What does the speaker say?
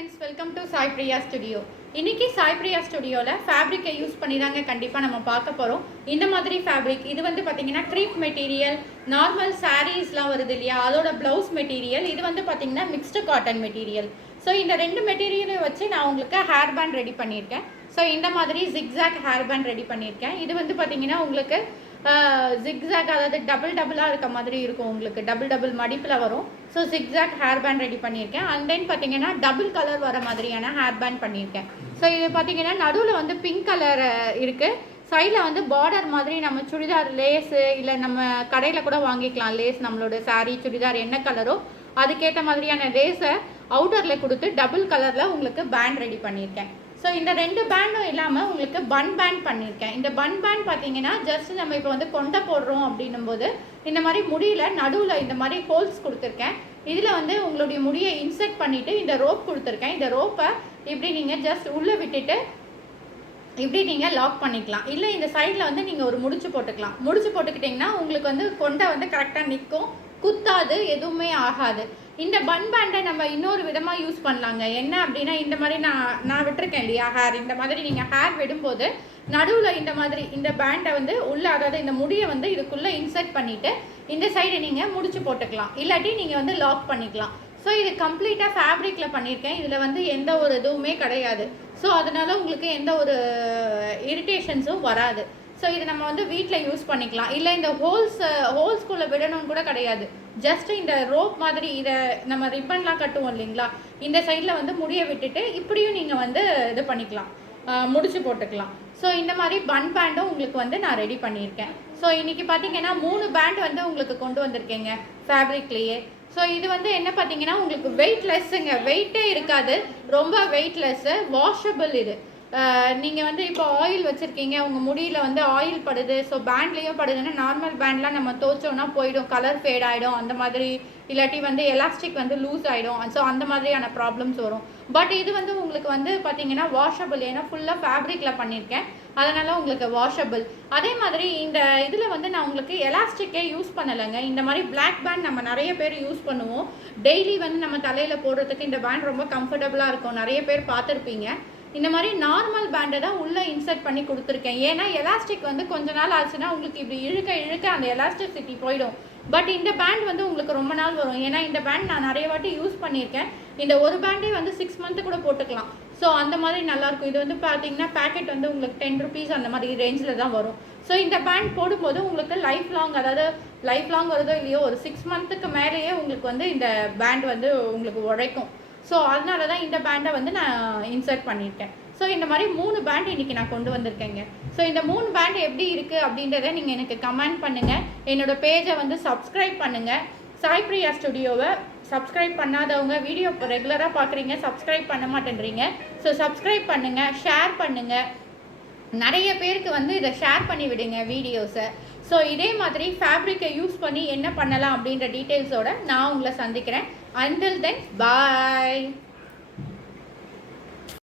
friends, welcome to Sai Priya Studio. இன்னைக்கு Sai Priya Studioல fabric use பண்ணி தாங்க கண்டிப்பா நம்ம பார்க்க போறோம். இந்த மாதிரி fabric இது வந்து பாத்தீங்கன்னா crepe material, normal sareesலாம் வருது இல்லையா அதோட blouse material இது வந்து பாத்தீங்கன்னா mixed cotton material. ஸோ இந்த ரெண்டு மெட்டீரியலை வச்சு நான் உங்களுக்கு ஹேர் பேண்ட் ரெடி பண்ணியிருக்கேன். ஸோ இந்த மாதிரி ஜிக்ஸாக் ஹேர் பேண்ட் ரெடி பண்ணியிருக்கேன். இது வந்து பார்த்தீங்கன்னா உங்களுக்கு ஜிக்ஸாக் அதாவது டபுளாக இருக்க மாதிரி இருக்கும், உங்களுக்கு டபுள் மடிப்பில் வரும். So zigzag hair band ready பண்ணியிருக்கேன். அண்ட் தென் பார்த்தீங்கன்னா டபுள் கலர் வர மாதிரியான ஹேர் பேண்ட் பண்ணியிருக்கேன். ஸோ இது பார்த்தீங்கன்னா நடுவில் வந்து பிங்க் கலர் இருக்குது, சைடில் வந்து பார்டர் மாதிரி நம்ம சுடிதார் லேஸு இல்லை நம்ம கடையில் கூட வாங்கிக்கலாம். லேஸ் நம்மளோட சாரீ சுடிதார் என்ன கலரோ அதுக்கேற்ற மாதிரியான லேஸை அவுட்டரில் கொடுத்து டபுள் கலரில் உங்களுக்கு பேண்ட் ரெடி பண்ணியிருக்கேன். ஸோ இந்த ரெண்டு பேண்டும் இல்லாமல் உங்களுக்கு பன் பேண்ட் பண்ணியிருக்கேன். இந்த பன் பேண்ட் பார்த்தீங்கன்னா ஜஸ்ட் நம்ம இப்போ வந்து கொண்டை போடுறோம் அப்படின்னும் போது இந்த மாதிரி முடியில் நடுவில் இந்த மாதிரி ஹோல்ஸ் கொடுத்துருக்கேன். இதில் வந்து உங்களுடைய முடியை இன்செர்ட் பண்ணிவிட்டு இந்த ரோப் கொடுத்துருக்கேன். இந்த ரோப்பை இப்படி நீங்கள் ஜஸ்ட் உள்ளே விட்டுட்டு இப்படி நீங்கள் லாக் பண்ணிக்கலாம். இல்லை இந்த சைடில் வந்து நீங்கள் ஒரு முடிச்சு போட்டுக்கலாம். முடிச்சு போட்டுக்கிட்டிங்கன்னா உங்களுக்கு வந்து கொண்டை வந்து கரெக்டாக நிற்கும், குத்தாது, எதுவுமே ஆகாது. இந்த பன் பேண்டை நம்ம இன்னொரு விதமாக யூஸ் பண்ணலாங்க. என்ன அப்படின்னா இந்த மாதிரி நான் விட்டுருக்கேன் இல்லையா ஹேர், இந்த மாதிரி நீங்கள் ஹேர் விடும்போது நடுவில் இந்த மாதிரி இந்த பேண்டை வந்து உள்ளே அதாவது இந்த முடியை வந்து இதுக்குள்ளே இன்செர்ட் பண்ணிவிட்டு இந்த சைடை நீங்கள் முடிச்சு போட்டுக்கலாம், இல்லாட்டி நீங்கள் வந்து லாக் பண்ணிக்கலாம். ஸோ இது கம்ப்ளீட்டாக ஃபேப்ரிக்கில் பண்ணியிருக்கேன். இதில் வந்து எந்த ஒரு இதுவுமே கிடையாது. ஸோ அதனால் உங்களுக்கு எந்த ஒரு இரிட்டேஷன்ஸும் வராது. ஸோ இது நம்ம வந்து வீட்டில் யூஸ் பண்ணிக்கலாம். இல்லை இந்த ஹோல்ஸ்குள்ளே விடணும்னு கூட கிடையாது. ஜஸ்ட் இந்த ரோப் மாதிரி இதை நம்ம ரிப்பன்லாம் கட்டுவோம் இல்லைங்களா, இந்த சைடில் வந்து முடியை விட்டுட்டு இப்படியும் நீங்கள் வந்து இது பண்ணிக்கலாம், முடிச்சு போட்டுக்கலாம். ஸோ இந்த மாதிரி பன் பேண்டும் உங்களுக்கு வந்து நான் ரெடி பண்ணியிருக்கேன். ஸோ இன்றைக்கி பார்த்தீங்கன்னா 3 பேண்ட் வந்து உங்களுக்கு கொண்டு வந்திருக்கேங்க ஃபேப்ரிக்லேயே. ஸோ இது வந்து என்ன பார்த்தீங்கன்னா உங்களுக்கு வெயிட்லெஸ்ஸுங்க, வெயிட்டே இருக்காது, ரொம்ப வெயிட்லெஸ்ஸு, வாஷபிள். இது நீங்கள் வந்து இப்போ ஆயில் வச்சுருக்கீங்க, உங்கள் முடியில் வந்து ஆயில் படுது, ஸோ பேண்ட்லேயும் படுதுன்னா நார்மல் பேண்ட்லாம் நம்ம துவைச்சோன்னா போயிடும், கலர் ஃபேட் ஆகிடும் அந்த மாதிரி, இல்லாட்டி வந்து எலாஸ்டிக் வந்து லூஸ் ஆகிடும். ஸோ அந்த மாதிரியான ப்ராப்ளம்ஸ் வரும். பட் இது வந்து உங்களுக்கு வந்து பார்த்தீங்கன்னா வாஷபிள், ஏன்னா ஃபுல்லாக ஃபேப்ரிக்கில் பண்ணியிருக்கேன், அதனால் உங்களுக்கு வாஷபிள். அதே மாதிரி இந்த இதில் வந்து நான் உங்களுக்கு எலாஸ்டிக்கே யூஸ் பண்ணலைங்க. இந்த மாதிரி பிளாக் பேண்ட் நம்ம நிறைய பேர் யூஸ் பண்ணுவோம், டெய்லி வந்து நம்ம தலையில் போடுறதுக்கு இந்த பேண்ட் ரொம்ப கம்ஃபர்டபுளாக இருக்கும், நிறைய பேர் பார்த்துருப்பீங்க. இந்த மாதிரி நார்மல் பேண்டை தான் உள்ளே இன்சர்ட் பண்ணி கொடுத்துருக்கேன். ஏன்னா எலாஸ்டிக் வந்து கொஞ்ச நாள் ஆச்சுன்னா உங்களுக்கு இப்படி இழுக்க அந்த எலாஸ்டிசிட்டி போயிடும். பட் இந்த பேண்ட் வந்து உங்களுக்கு ரொம்ப நாள் வரும். ஏன்னா இந்த பேண்ட் நான் நிறைய வாட்டி யூஸ் பண்ணியிருக்கேன். இந்த ஒரு பேண்டே வந்து 6 மந்த்து கூட போட்டுக்கலாம். ஸோ அந்த மாதிரி நல்லாயிருக்கும். இது வந்து பார்த்தீங்கன்னா பேக்கெட் வந்து உங்களுக்கு 10 rupees அந்த மாதிரி ரேஞ்சில் தான் வரும். ஸோ இந்த பேண்ட் போடும்போது உங்களுக்கு லைஃப் லாங், அதாவது லைஃப் லாங் வருதோ இல்லையோ ஒரு 6 மந்த்துக்கு மேலேயே உங்களுக்கு வந்து இந்த பேண்ட் வந்து உங்களுக்கு உழைக்கும். ஸோ அதனால தான் இந்த பேண்டை வந்து நான் இன்சர்ட் பண்ணியிருக்கேன். ஸோ இந்த மாதிரி 3 பேண்ட் இன்றைக்கி நான் கொண்டு வந்திருக்கேங்க. ஸோ இந்த 3 பேண்ட் எப்படி இருக்குது அப்படின்றத நீங்கள் எனக்கு கமெண்ட் பண்ணுங்கள். என்னோடய பேஜை வந்து சப்ஸ்கிரைப் பண்ணுங்கள். சாய் பிரியா ஸ்டுடியோவை சப்ஸ்கிரைப் பண்ணாதவங்க வீடியோ ரெகுலராக பார்க்குறீங்க, சப்ஸ்கிரைப் பண்ண மாட்டேன்றீங்க. ஸோ சப்ஸ்கிரைப் பண்ணுங்கள், ஷேர் பண்ணுங்கள், நிறைய பேருக்கு வந்து இதை ஷேர் பண்ணி விடுங்க வீடியோஸை. ஸோ இதே மாதிரி ஃபேப்ரிக்கை யூஸ் பண்ணி என்ன பண்ணலாம் அப்படின்ற டீட்டெயில்ஸோடு நான் உங்களை சந்திக்கிறேன். Until then, bye.